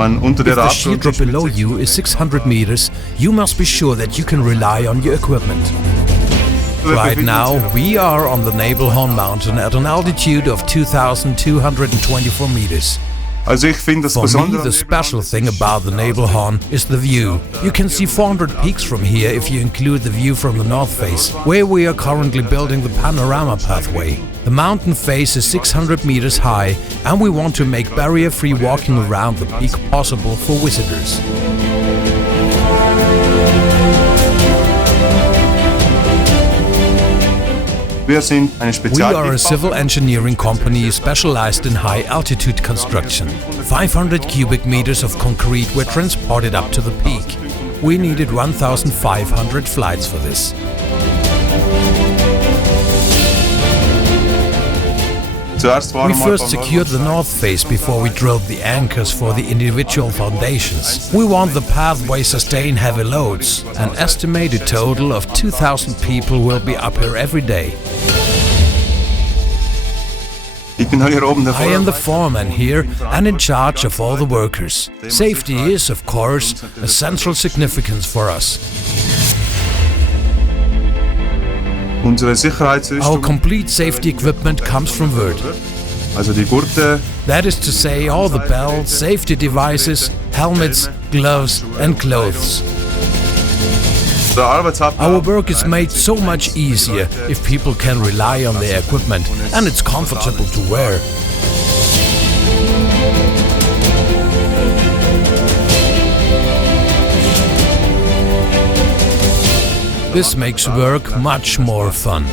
If the sheer drop below you is 600 meters, you must be sure that you can rely on your equipment. Right now, we are on the Nebelhorn mountain at an altitude of 2,224 meters. For me, the special thing about the Nebelhorn is the view. You can see 400 peaks from here if you include the view from the north face, where we are currently building the panorama pathway. The mountain face is 600 meters high, and we want to make barrier-free walking around the peak possible for visitors. We are a civil engineering company specialized in high-altitude construction. 500 cubic meters of concrete were transported up to the peak. We needed 1,500 flights for this. We first secured the north face before we drilled the anchors for the individual foundations. We want the pathway sustain heavy loads. An estimated total of 2,000 people will be up here every day. I am the foreman here and in charge of all the workers. Safety is, of course, a central significance for us. Our complete safety equipment comes from Würth. That is to say, all the belts, safety devices, helmets, gloves and clothes. Our work is made so much easier if people can rely on their equipment and it's comfortable to wear. This makes work much more fun.